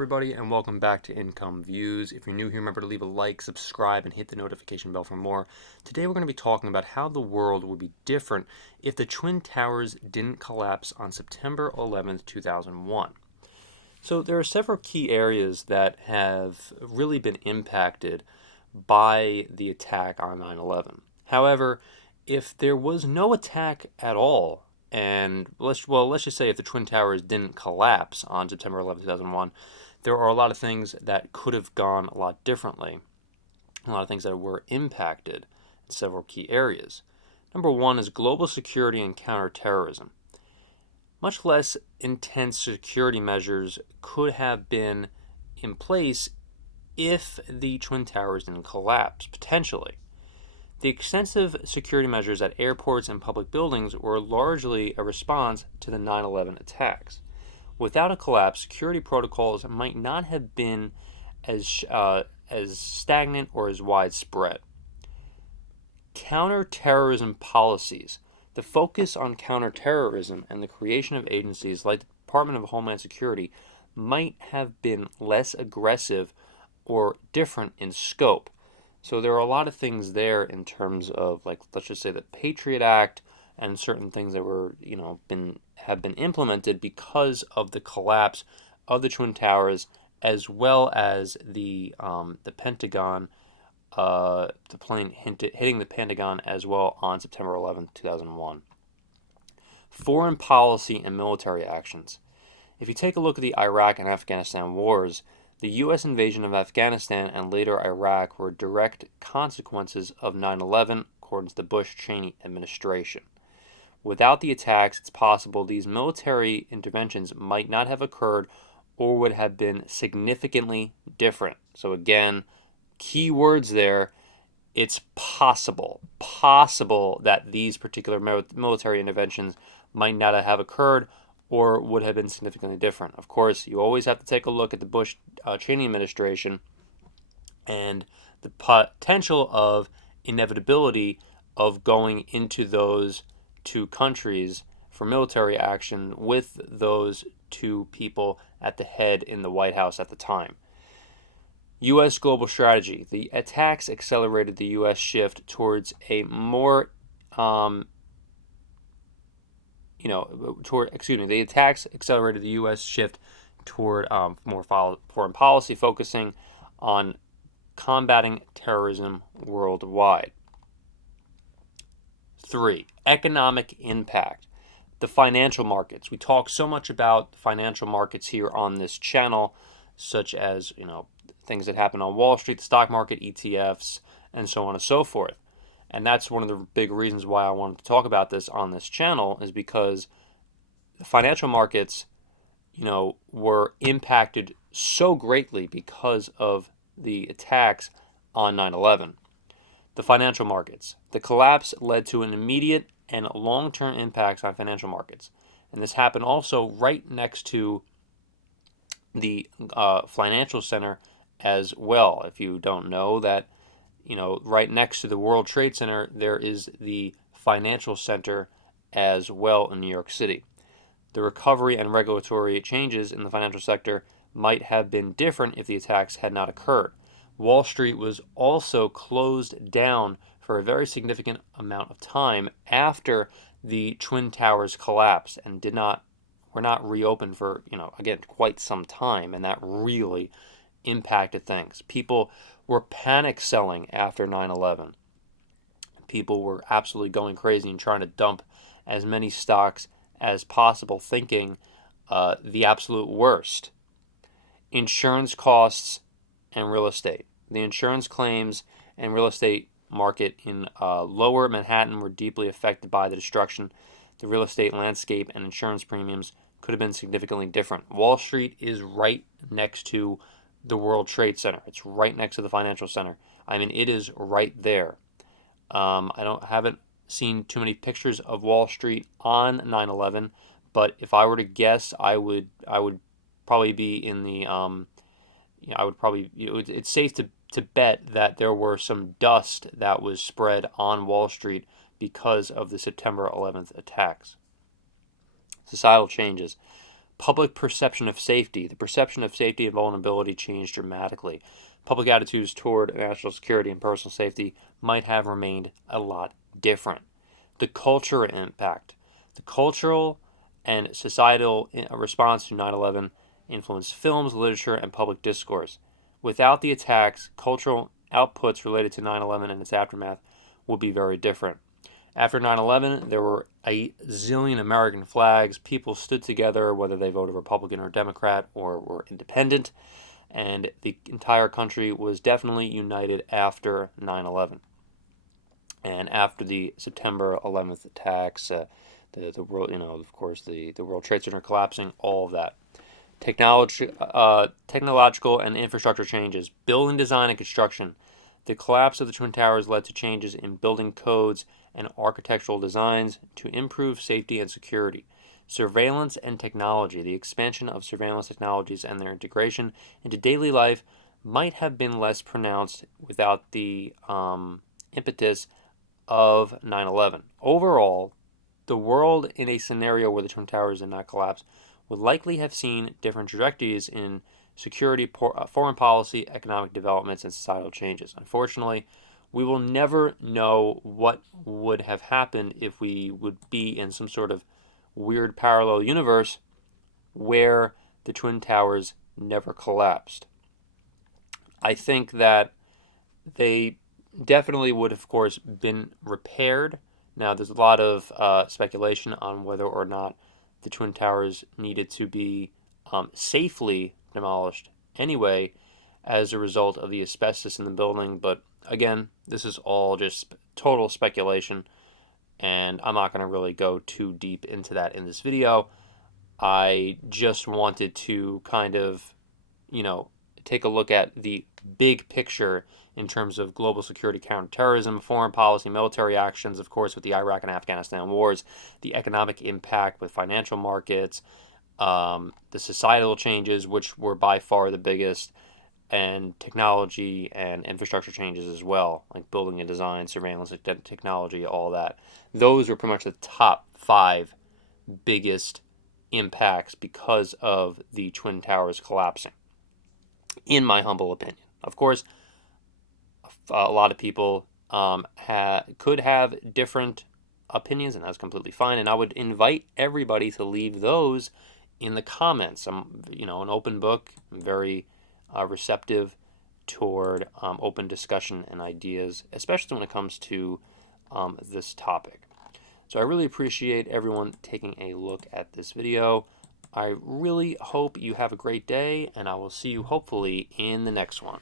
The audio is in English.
everybody, and welcome back to Income Views. If you're new here, remember to leave a like, subscribe, and hit the notification bell for more. Today we're going to be talking about how the world would be different if the Twin Towers didn't collapse on September 11th, 2001. So there are several key areas that have really been impacted by the attack on 9/11. However, if there was no attack at all, and let's just say if the Twin Towers didn't collapse on September 11, 2001, there are a lot of things that could have gone a lot differently. A lot of things that were impacted in several key areas. Number one is global security and counterterrorism. Much less intense security measures could have been in place if the Twin Towers didn't collapse, potentially. The extensive security measures at airports and public buildings were largely a response to the 9/11 attacks. Without a collapse, security protocols might not have been as stagnant or as widespread. Counterterrorism policies. The focus on counterterrorism and the creation of agencies like the Department of Homeland Security might have been less aggressive or different in scope. So there are a lot of things there in terms of, like, let's just say the Patriot Act and certain things that were, have been implemented because of the collapse of the Twin Towers, as well as the Pentagon, the plane hitting the Pentagon as well on September 11th, 2001. Foreign policy and military actions. If you take a look at the Iraq and Afghanistan wars, the U.S. invasion of Afghanistan and later Iraq were direct consequences of 9/11, according to the Bush-Cheney administration. Without the attacks, it's possible these military interventions might not have occurred or would have been significantly different. So again, key words there, it's possible that these particular military interventions might not have occurred or would have been significantly different. Of course, you always have to take a look at the Bush-Cheney administration and the potential of inevitability of going into those two countries for military action with those two people at the head in the White House at the time. U.S. global strategy. The attacks accelerated the U.S. shift towards a more the attacks accelerated the U.S. shift toward more foreign policy, focusing on combating terrorism worldwide. 3. Economic impact. The financial markets. We talk so much about financial markets here on this channel, such as, things that happen on Wall Street, the stock market, ETFs, and so on and so forth. And that's one of the big reasons why I wanted to talk about this on this channel, is because the financial markets, were impacted so greatly because of the attacks on 9/11. The financial markets. The collapse led to an immediate and long-term impacts on financial markets. And this happened also right next to the financial center as well. If you don't know that, right next to the World Trade Center, there is the financial center as well in New York City. The recovery and regulatory changes in the financial sector might have been different if the attacks had not occurred. Wall Street was also closed down for a very significant amount of time after the Twin Towers collapsed and were not reopened for, again, quite some time, and that really impacted things. People were panic selling after 9/11. People were absolutely going crazy and trying to dump as many stocks as possible, thinking the absolute worst. Insurance costs and real estate. The insurance claims and real estate market in lower Manhattan were deeply affected by the destruction. The real estate landscape and insurance premiums could have been significantly different. Wall Street is right next to the World Trade Center. It's right next to the financial center. I mean, it is right there. I haven't seen too many pictures of Wall Street on 9/11, but if I were to guess, I would probably be in the it's safe to bet that there were some dust that was spread on Wall Street because of the September 11th attacks. Societal changes. Public perception of safety. The perception of safety and vulnerability changed dramatically. Public attitudes toward national security and personal safety might have remained a lot different. The cultural impact. The cultural and societal response to 9/11 influenced films, literature, and public discourse. Without the attacks, cultural outputs related to 9/11 and its aftermath would be very different. After 9/11, there were a zillion American flags. People stood together, whether they voted Republican or Democrat or were independent, and the entire country was definitely united after 9/11. And after the September 11th attacks, the world, of course, the World Trade Center collapsing, all of that. Technological and infrastructure changes, building design and construction. The collapse of the Twin Towers led to changes in building codes and architectural designs to improve safety and security. Surveillance and technology. The expansion of surveillance technologies and their integration into daily life might have been less pronounced without the impetus of 9/11. Overall, the world in a scenario where the Twin Towers did not collapse would likely have seen different trajectories in security, foreign policy, economic developments, and societal changes. Unfortunately, we will never know what would have happened if we would be in some sort of weird parallel universe where the Twin Towers never collapsed. I think that they definitely would, of course, been repaired. Now, there's a lot of speculation on whether or not the Twin Towers needed to be safely demolished anyway as a result of the asbestos in the building. But again, this is all just total speculation, and I'm not going to really go too deep into that in this video. I just wanted to kind of, take a look at the big picture in terms of global security, counterterrorism, foreign policy, military actions, of course, with the Iraq and Afghanistan wars, the economic impact with financial markets, the societal changes, which were by far the biggest, and technology and infrastructure changes as well, like building and design, surveillance technology, all that. Those were pretty much the top 5 biggest impacts because of the Twin Towers collapsing, in my humble opinion. Of course, a lot of people could have different opinions, and that's completely fine. And I would invite everybody to leave those in the comments. I'm, an open book. I'm very receptive toward open discussion and ideas, especially when it comes to this topic. So I really appreciate everyone taking a look at this video. I really hope you have a great day, and I will see you hopefully in the next one.